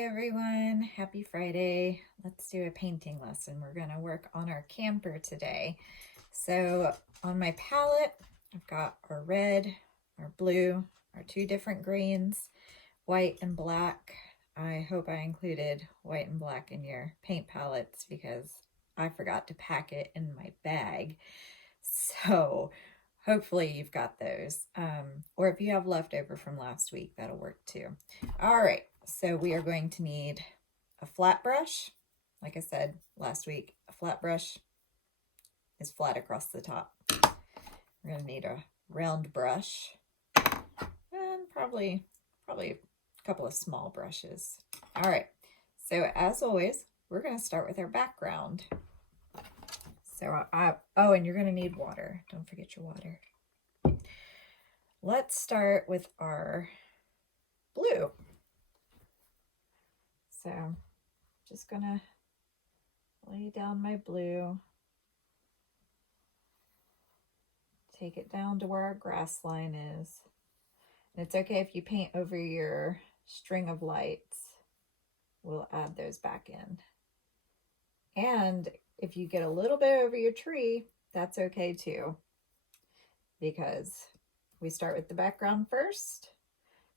Hi everyone, happy Friday. Let's do a painting lesson. We're going to work on our camper today. So on my palette, I've got our red, our blue, our two different greens, white and black. I hope I included white and black in your paint palettes because I forgot to pack it in my bag. So hopefully you've got those. Or if you have leftover from last week, that'll work too. All right, so we are going to need a flat brush. Like I said last week, a flat brush is flat across the top. We're going to need a round brush and probably a couple of small brushes. All right, so as always, we're going to start with our background. So oh, and you're going to need water. Don't forget your water. Let's start with our blue. So just going to lay down my blue. Take it down to where our grass line is. And it's okay if you paint over your string of lights. We'll add those back in. And if you get a little bit over your tree, that's okay too, because we start with the background first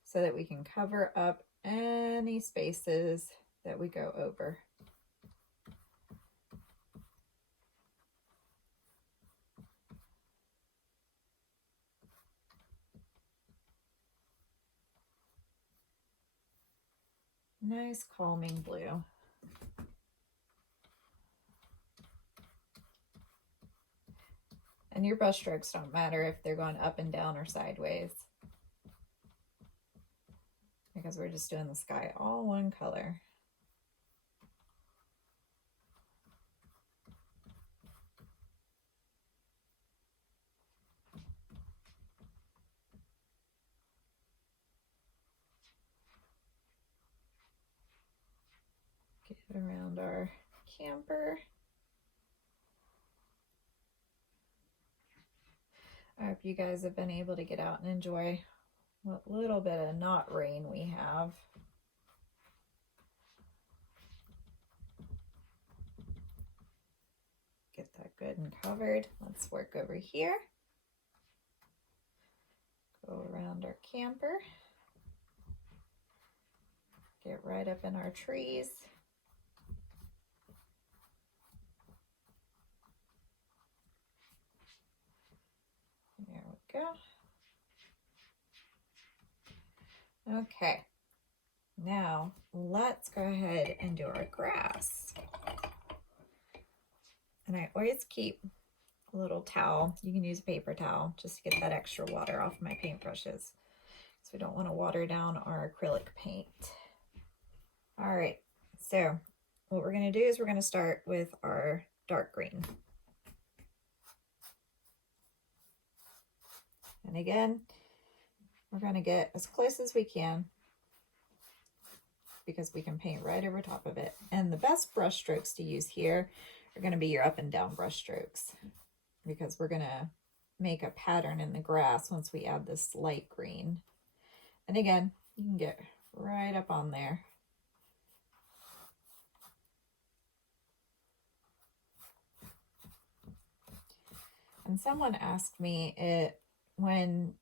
so that we can cover up any spaces that we go over. Nice calming blue. And your brush strokes don't matter if they're going up and down or sideways, because we're just doing the sky all one color. Get around our camper. I hope you guys have been able to get out and enjoy what little bit of not rain we have. Get that good and covered. Let's work over here. Go around our camper. Get right up in our trees. There we go. Okay, now let's go ahead and do our grass. And I always keep a little towel. You can use a paper towel just to get that extra water off my paintbrushes. So we don't want to water down our acrylic paint. All right, so what we're going to do is we're going to start with our dark green. And again, we're going to get as close as we can because we can paint right over top of it. And the best brush strokes to use here are going to be your up and down brush strokes, because we're going to make a pattern in the grass once we add this light green. And again, you can get right up on there. And someone asked me when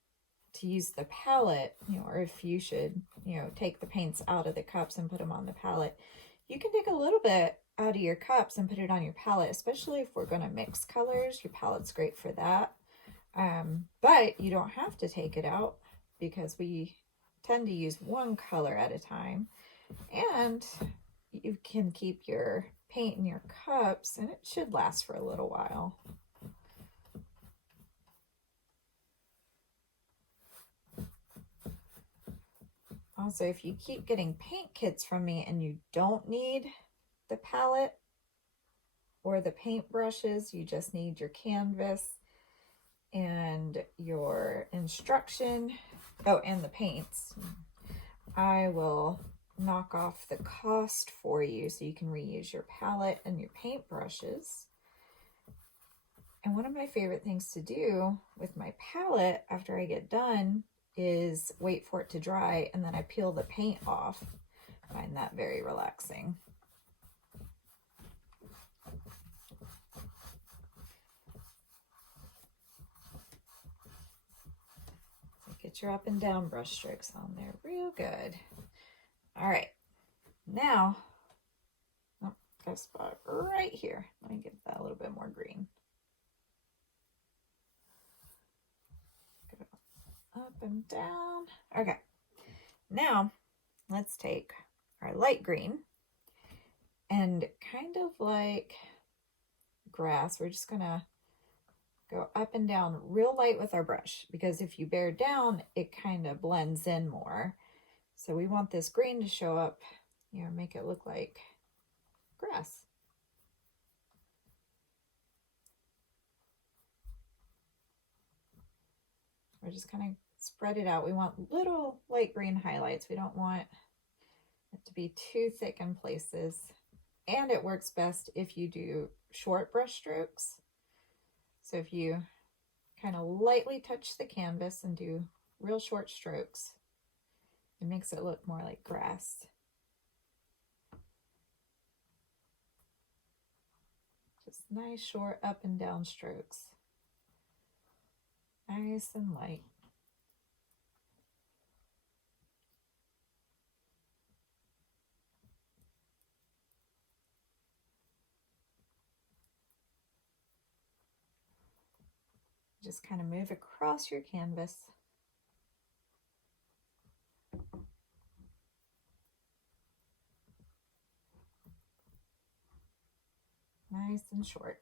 to use the palette, or if you should, take the paints out of the cups and put them on the palette. You can take a little bit out of your cups and put it on your palette, especially if we're going to mix colors. Your palette's great for that. But you don't have to take it out because we tend to use one color at a time. And you can keep your paint in your cups and it should last for a little while. Also, if you keep getting paint kits from me and you don't need the palette or the paint brushes, you just need your canvas and your instruction, and the paints, I will knock off the cost for you so you can reuse your palette and your paint brushes. And one of my favorite things to do with my palette after I get done is wait for it to dry, and then I peel the paint off. find that very relaxing. So get your up and down brush strokes on there real good. All right, now, oh, got a spot right here. Let me give that a little bit more green. Go up and down. Okay, now let's take our light green and kind of like grass, we're just gonna go up and down real light with our brush, because if you bear down, it kind of blends in more. So we want this green to show up, you know, make it look like grass. We're just kind of spread it out. We want little light green highlights. We don't want it to be too thick in places. And it works best if you do short brush strokes. So if you kind of lightly touch the canvas and do real short strokes, it makes it look more like grass. Just nice short up and down strokes. Nice and light. Just kind of move across your canvas. Nice and short.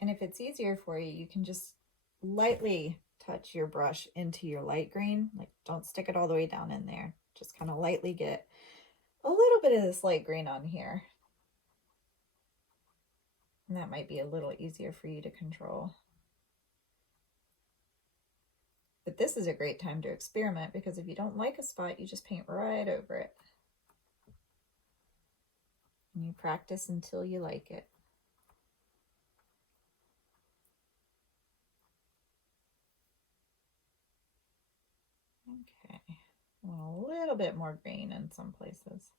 And if it's easier for you, you can just lightly touch your brush into your light green. Like, don't stick it all the way down in there. Just kind of lightly get a little bit of this light green on here. And that might be a little easier for you to control. But this is a great time to experiment, because if you don't like a spot, you just paint right over it. And you practice until you like it. Okay, I want a little bit more green in some places.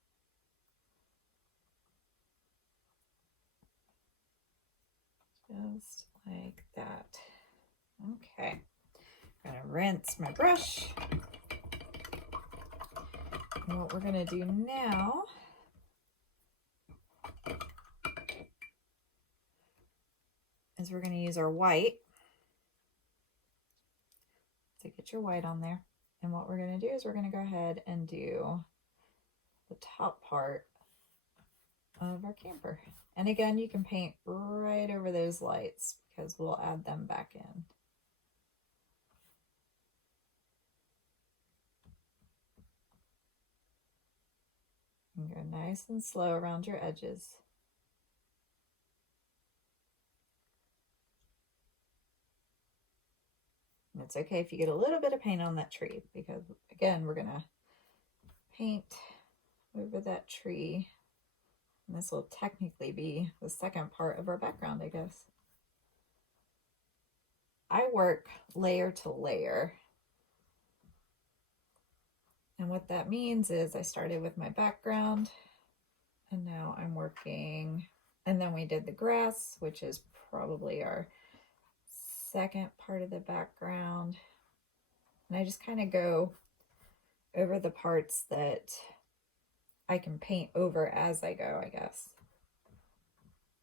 Just like that. Okay, I'm gonna rinse my brush. And what we're gonna do now is we're gonna use our white. So get your white on there. And what we're gonna do is we're gonna go ahead and do the top part of our camper. And again, you can paint right over those lights, because we'll add them back in. And go nice and slow around your edges. And it's okay if you get a little bit of paint on that tree, because again, we're gonna paint over that tree. And this will technically be the second part of our background, I guess. I work layer to layer. And what that means is I started with my background, and now I'm working, and then we did the grass, which is probably our second part of the background. And I just kind of go over the parts that I can paint over as I go, I guess.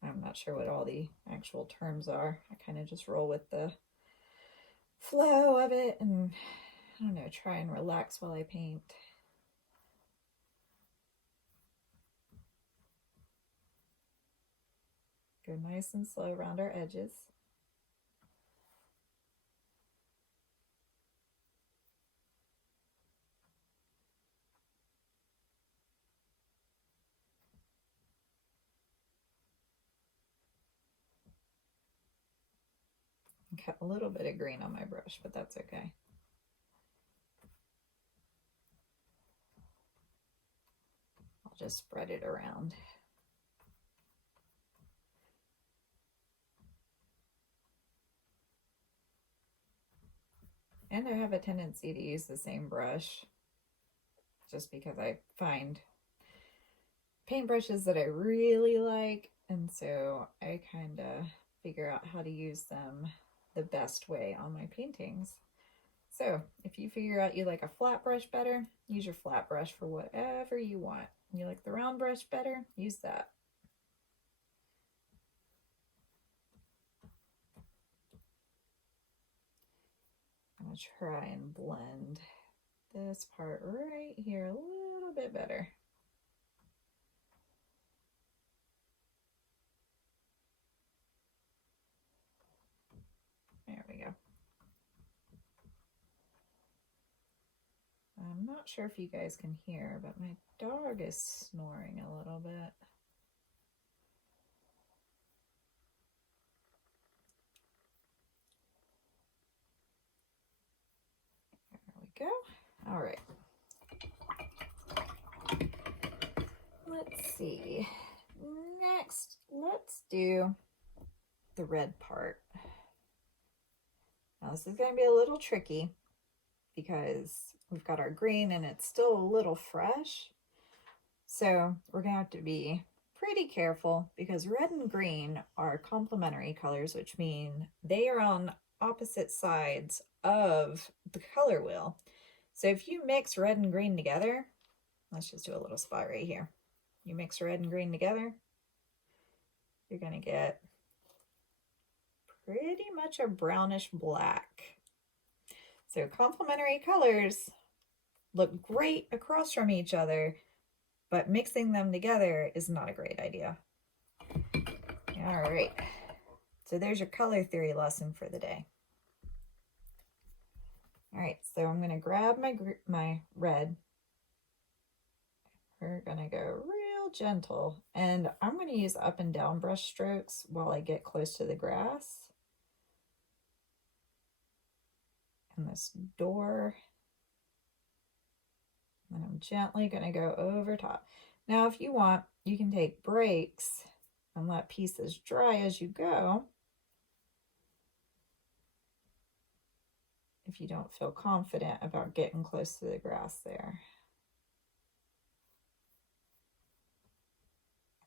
I'm not sure what all the actual terms are. I kind of just roll with the flow of it and, I don't know, try and relax while I paint. Go nice and slow around our edges. Got a little bit of green on my brush, but that's okay. I'll just spread it around. kind of have a tendency to use the same brush just because I find paintbrushes that I really like, and so I kind of figure out how to use them the best way on my paintings. So if you figure out you like a flat brush better, use your flat brush for whatever you want. You like the round brush better, use that. I'm going to try and blend this part right here a little bit better. There we go. I'm not sure if you guys can hear, but my dog is snoring a little bit. There we go. All right. Let's see. Next, let's do the red part. Now this is going to be a little tricky because we've got our green and it's still a little fresh. So we're going to have to be pretty careful because red and green are complementary colors, which mean they are on opposite sides of the color wheel. So if you mix red and green together, let's just do a little spot right here. You mix red and green together, you're going to get pretty much a brownish black. So complementary colors look great across from each other, but mixing them together is not a great idea. All right, so there's your color theory lesson for the day. All right, so I'm going to grab my red. We're going to go real gentle, and I'm going to use up and down brush strokes while I get close to the grass. And this door. And I'm gently going to go over top. Now, if you want, you can take breaks and let pieces dry as you go. If you don't feel confident about getting close to the grass there.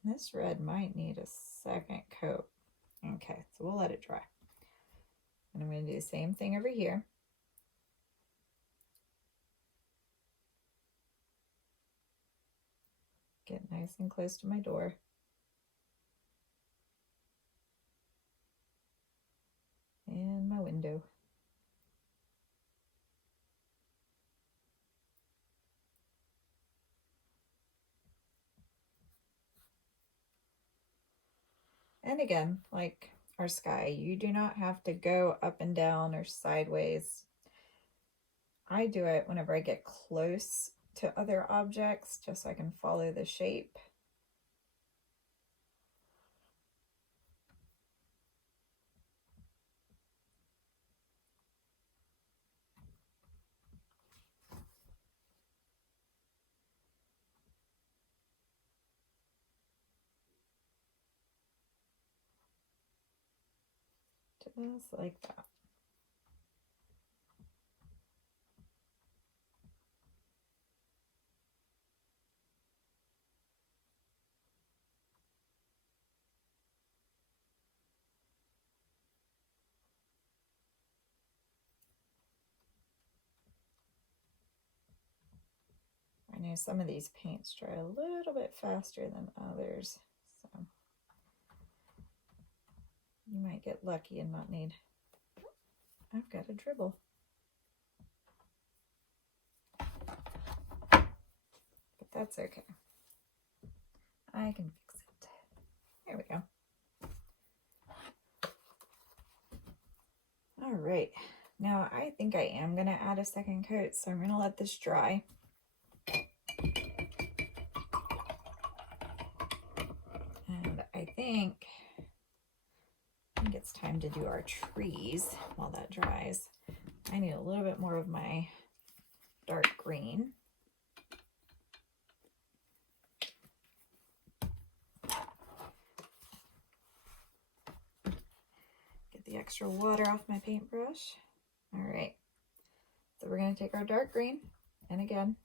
And this red might need a second coat. Okay, so we'll let it dry. And I'm going to do the same thing over here. Get nice and close to my door. And my window. And again, like our sky, you do not have to go up and down or sideways. I do it whenever I get close to other objects, just so I can follow the shape. Just like that. I know some of these paints dry a little bit faster than others, so you might get lucky and not need. I've got a dribble. But that's okay. I can fix it. There we go. All right. Now I think I am going to add a second coat, so I'm going to let this dry. And I think it's time to do our trees while that dries. I need a little bit more of my dark green. Get the extra water off my paintbrush. All right. So we're going to take our dark green, and again,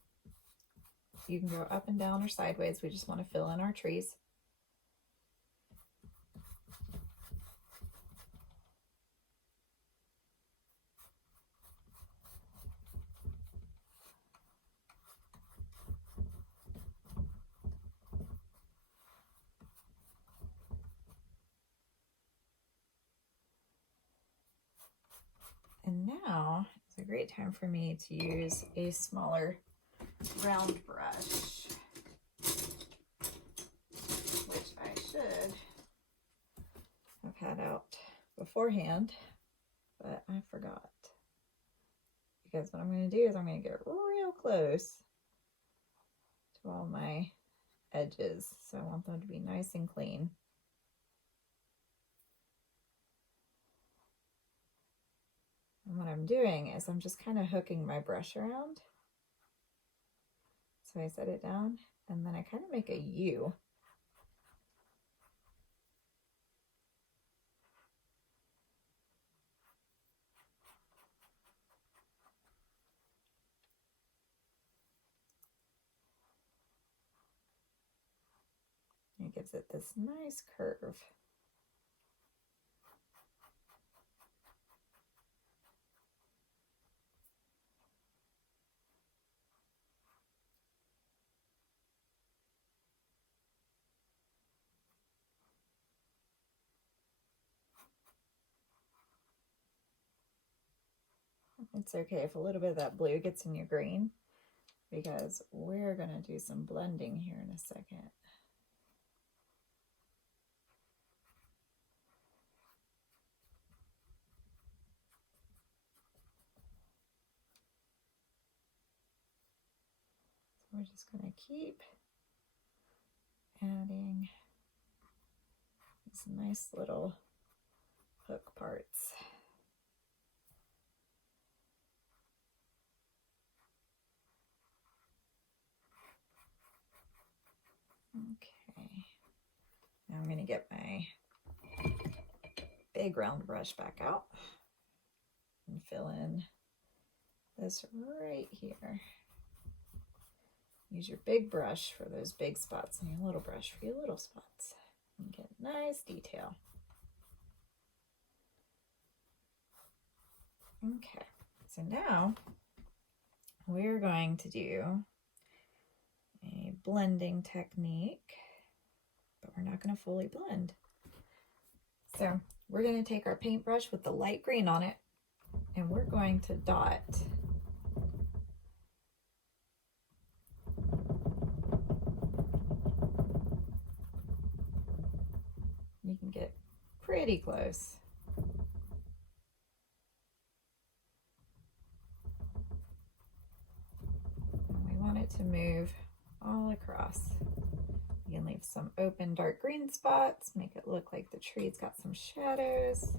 you can go up and down or sideways. We just want to fill in our trees. And now it's a great time for me to use a smaller round brush, which I should have had out beforehand, but I forgot. Because what I'm going to do is I'm going to get real close to all my edges. So I want them to be nice and clean. And what I'm doing is I'm just kind of hooking my brush around. So I set it down and then I kind of make a U. It gives it this nice curve. It's okay if a little bit of that blue gets in your green, because we're going to do some blending here in a second. So we're just going to keep adding these nice little hook parts. Okay, now I'm going to get my big round brush back out and fill in this right here. Use your big brush for those big spots and your little brush for your little spots. And get nice detail. Okay, so now we're going to do a blending technique, but we're not going to fully blend. So we're going to take our paintbrush with the light green on it, and we're going to dot you can get pretty close. And we want it to move all across. You can leave some open dark green spots, make it look like the tree's got some shadows.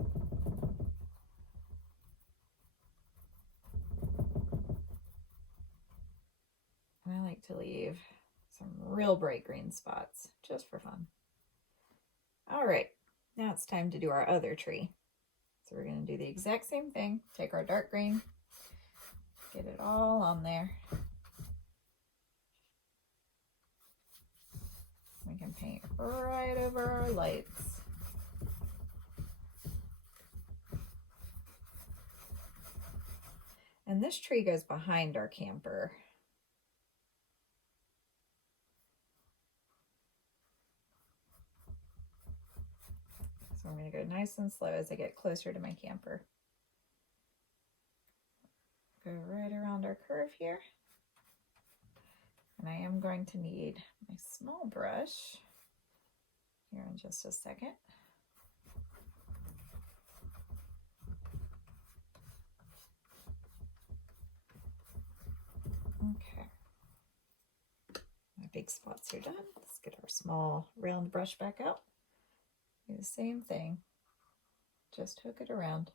And I like to leave some real bright green spots just for fun. All right, now it's time to do our other tree. So we're going to do the exact same thing. Take our dark green, get it all on there. We can paint right over our lights. And this tree goes behind our camper. So I'm going to go nice and slow as I get closer to my camper. Go right around our curve here. And I am going to need my small brush here in just a second. Okay. My big spots are done. Let's get our small round brush back out. Do the same thing. Just hook it around.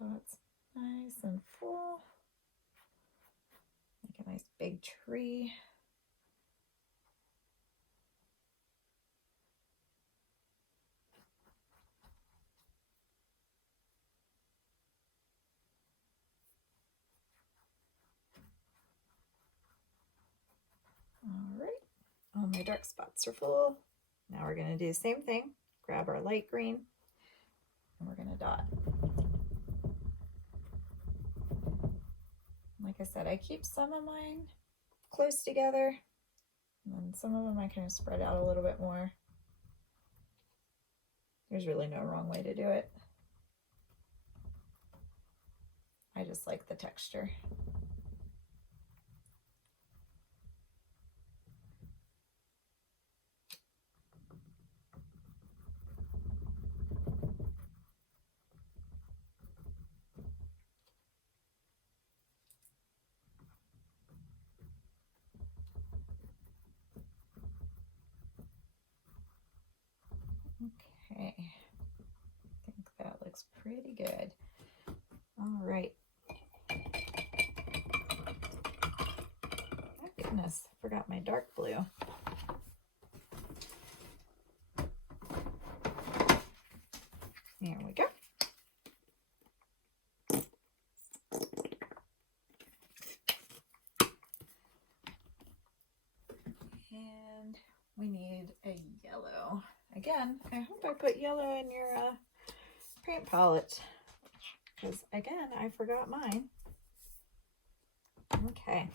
Dots nice and full. Make a nice big tree. All right, all my dark spots are full. Now we're going to do the same thing. Grab our light green and we're going to dot. Like I said, I keep some of mine close together, and then some of them I kind of spread out a little bit more. There's really no wrong way to do it. I just like the texture. Okay, I think that looks pretty good. All right. Oh goodness, I forgot my dark blue. There we go. And we need a yellow. Again, I hope I put yellow in your paint palette, because again, I forgot mine. Okay.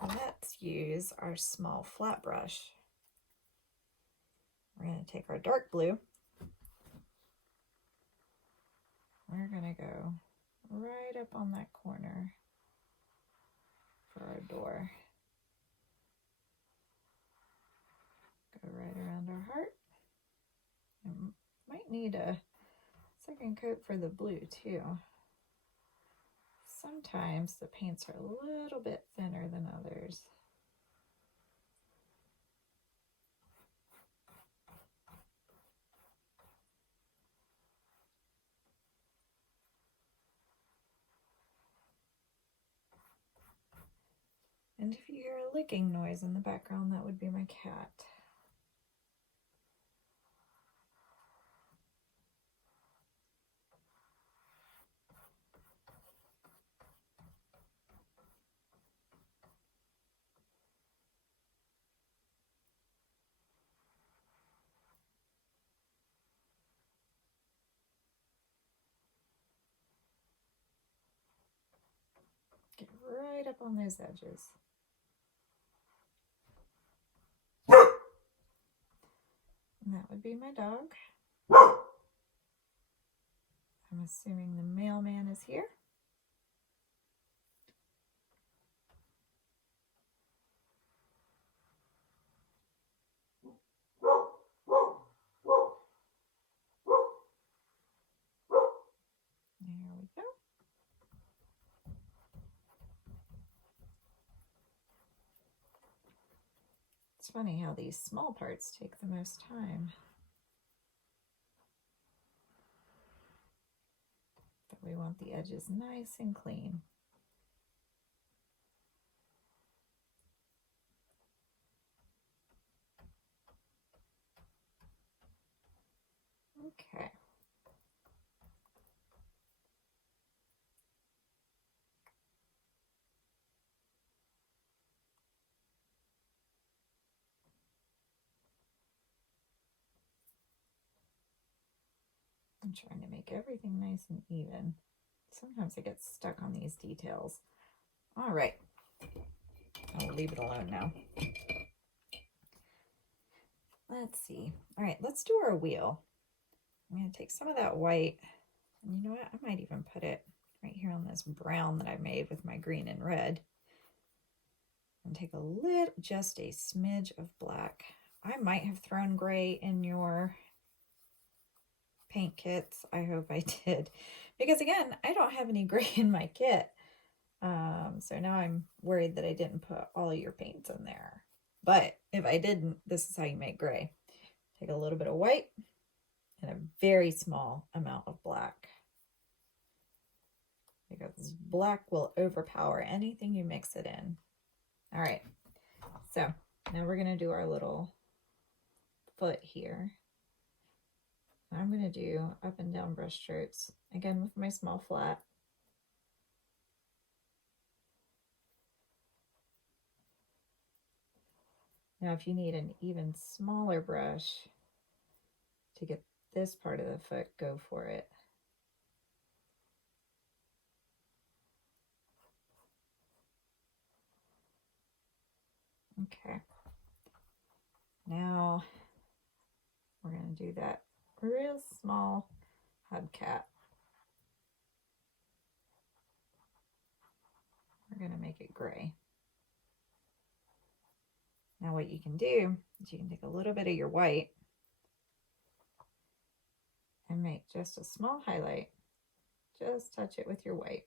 Let's use our small flat brush. We're going to take our dark blue. We're going to go right up on that corner for our door. Go right around our heart. And might need a second coat for the blue too. Sometimes the paints are a little bit thinner than others. And if you hear a licking noise in the background, that would be my cat. Get right up on those edges. And that would be my dog. I'm assuming the mailman is here. There we go. It's funny how these small parts take the most time. But we want the edges nice and clean. Okay. I'm trying to make everything nice and even. Sometimes I get stuck on these details. All right. I'll leave it alone now. Let's see. All right, let's do our wheel. I'm going to take some of that white, and you know what? I might even put it right here on this brown that I made with my green and red. And take a little, just a smidge of black. I might have thrown gray in your paint kits. I hope I did. Because again, I don't have any gray in my kit. So now I'm worried that I didn't put all your paints in there. But if I didn't, this is how you make gray. Take a little bit of white and a very small amount of black, because black will overpower anything you mix it in. All right, so now we're going to do our little foot here. I'm going to do up and down brush strokes, again with my small flat. Now, if you need an even smaller brush to get this part of the foot, go for it. Okay. Now, we're going to do that real small hubcap. We're going to make it gray. Now what you can do is you can take a little bit of your white and make just a small highlight. Just touch it with your white.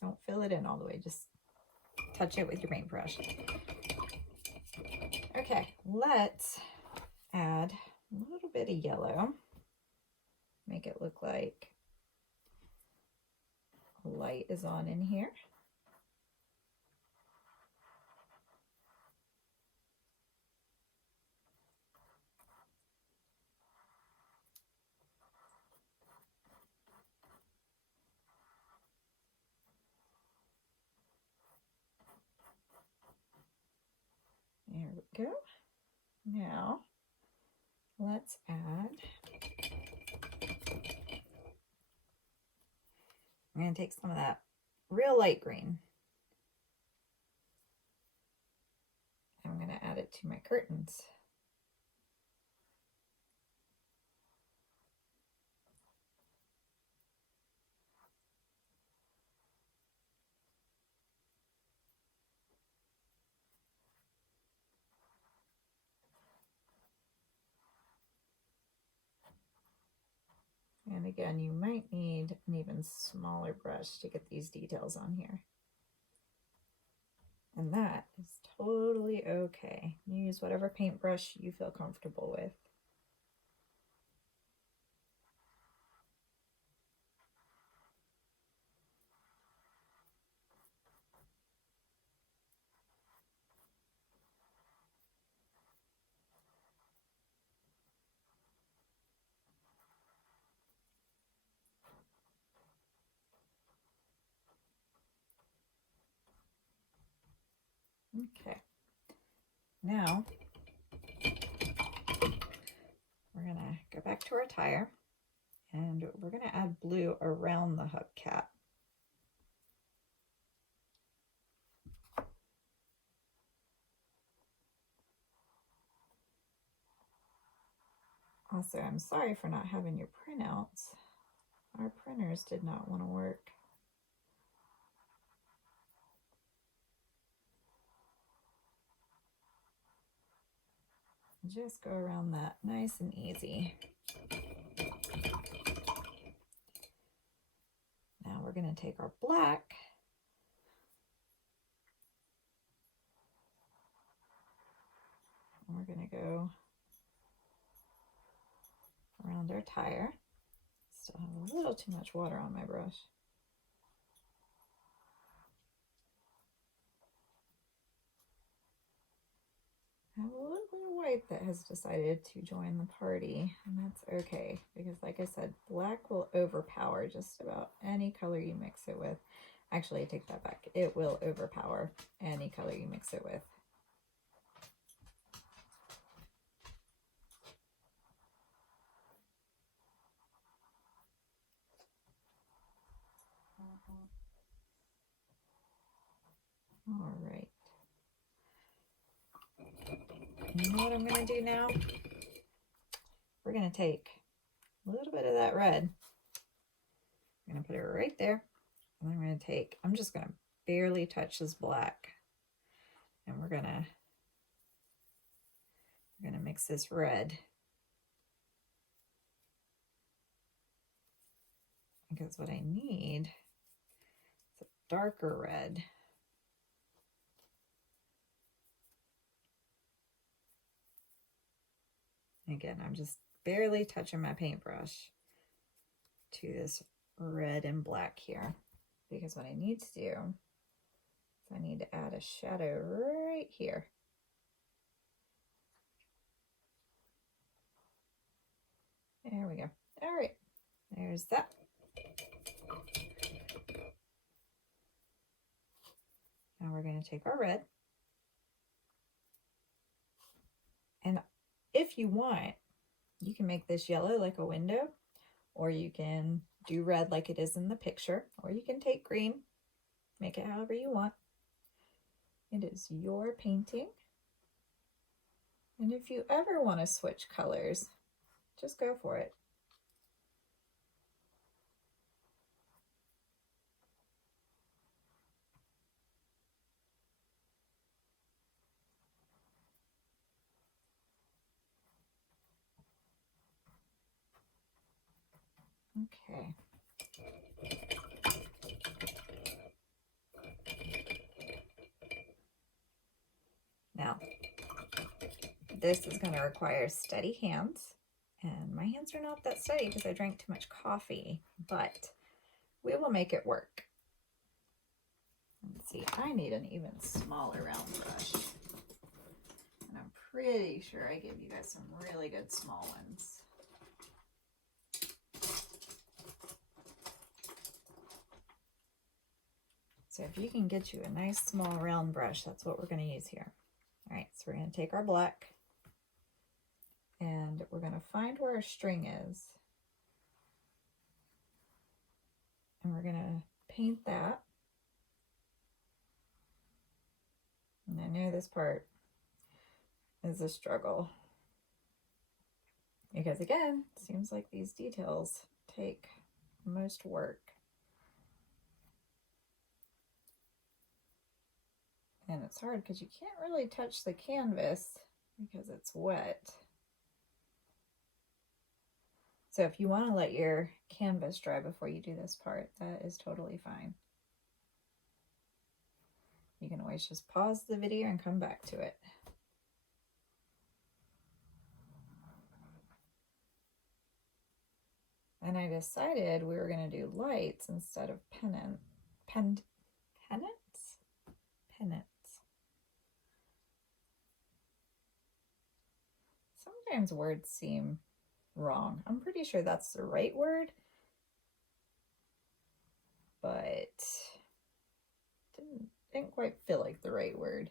Don't fill it in all the way, just touch it with your paintbrush. Okay, let's add a little bit of yellow. Make it look like a light is on in here. There we go. Now, let's add, I'm going to take some of that real light green. I'm going to add it to my curtains. And again, you might need an even smaller brush to get these details on here. And that is totally okay. Use whatever paintbrush you feel comfortable with. Okay, now we're gonna go back to our tire and we're gonna add blue around the hubcap. Also, I'm sorry for not having your printouts. Our printers did not want to work. Just go around that nice and easy. Now we're going to take our black and we're going to go around our tire. Still have a little too much water on my brush. I have a little bit of white that has decided to join the party, and that's okay, because like I said, black will overpower just about any color you mix it with. Actually, I take that back. It will overpower any color you mix it with. All right. You know what I'm going to do now? We're going to take a little bit of that red. I'm going to put it right there. And I'm going to take, I'm just going to barely touch this black. And we're going to mix this red. Because what I need is a darker red. Again, I'm just barely touching my paintbrush to this red and black here, because what I need to do is I need to add a shadow right here. There we go. All right, there's that. Now we're going to take our red, and if you want, you can make this yellow like a window, or you can do red like it is in the picture, or you can take green, make it however you want. It is your painting. And if you ever want to switch colors, just go for it. Okay. Now, this is going to require steady hands, and my hands are not that steady because I drank too much coffee, but we will make it work. Let's see, I need an even smaller round brush, and I'm pretty sure I gave you guys some really good small ones. So if you can get you a nice small round brush, that's what we're going to use here. All right, so we're going to take our black, and we're going to find where our string is, and we're going to paint that. And I know this part is a struggle, because again, it seems like these details take most work. And it's hard because you can't really touch the canvas because it's wet. So if you want to let your canvas dry before you do this part, that is totally fine. You can always just pause the video and come back to it. And I decided we were going to do lights instead of pennants. Sometimes words seem wrong. I'm pretty sure that's the right word, but didn't quite feel like the right word.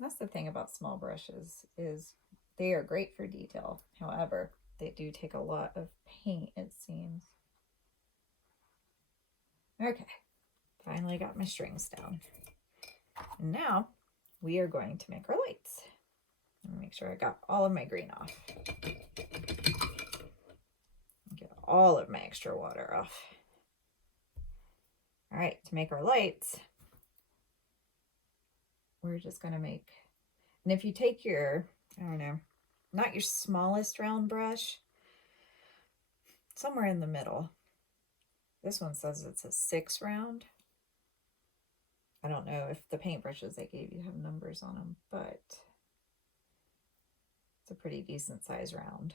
That's the thing about small brushes, is they are great for detail. However, they do take a lot of paint, it seems. Okay, finally got my strings down. And now we are going to make our lights. Let me make sure I got all of my green off. Get all of my extra water off. All right, to make our lights, we're just going to make, and if you take your, I don't know, not your smallest round brush, somewhere in the middle. This one says it's a 6 round. I don't know if the paintbrushes they gave you have numbers on them, but it's a pretty decent size round.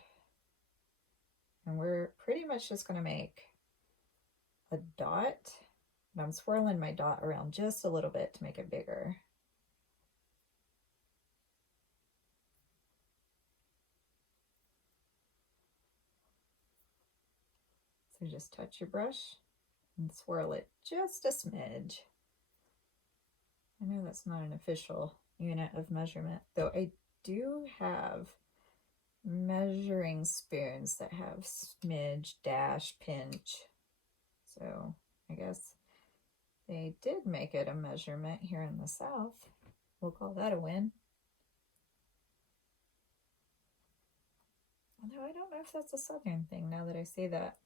And we're pretty much just going to make a dot. And I'm swirling my dot around just a little bit to make it bigger. So just touch your brush and swirl it just a smidge. I know that's not an official unit of measurement, though I do have measuring spoons that have smidge, dash, pinch. So I guess they did make it a measurement here in the South. We'll call that a win. Although I don't know if that's a Southern thing now that I say that.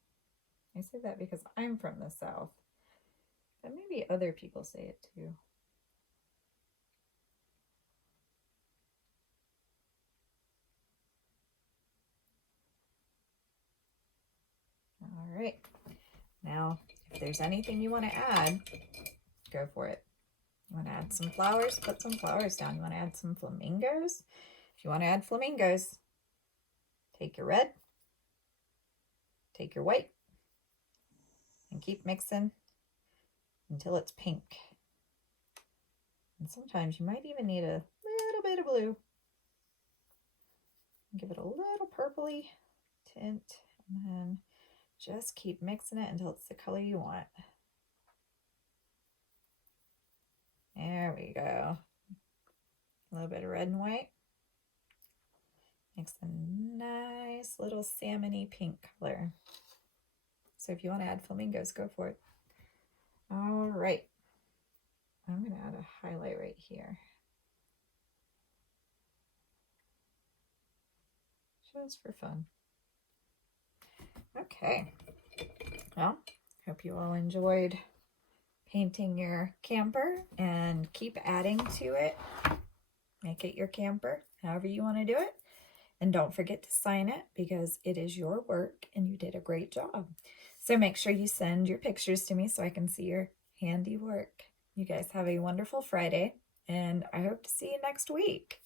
I say that because I'm from the South. But maybe other people say it too. All right. Now, if there's anything you want to add, go for it. You want to add some flowers, put some flowers down. You want to add some flamingos? If you want to add flamingos, take your red, take your white, and keep mixing until it's pink. And sometimes you might even need a little bit of blue. Give it a little purpley tint, and then just keep mixing it until it's the color you want. There we go. A little bit of red and white. Makes a nice little salmon-y pink color. So if you want to add flamingos, go for it. All right. I'm going to add a highlight right here. Just for fun. Okay. Well, hope you all enjoyed painting your camper, and keep adding to it. Make it your camper, however you want to do it. And don't forget to sign it, because it is your work and you did a great job. So make sure you send your pictures to me so I can see your handiwork. You guys have a wonderful Friday, and I hope to see you next week.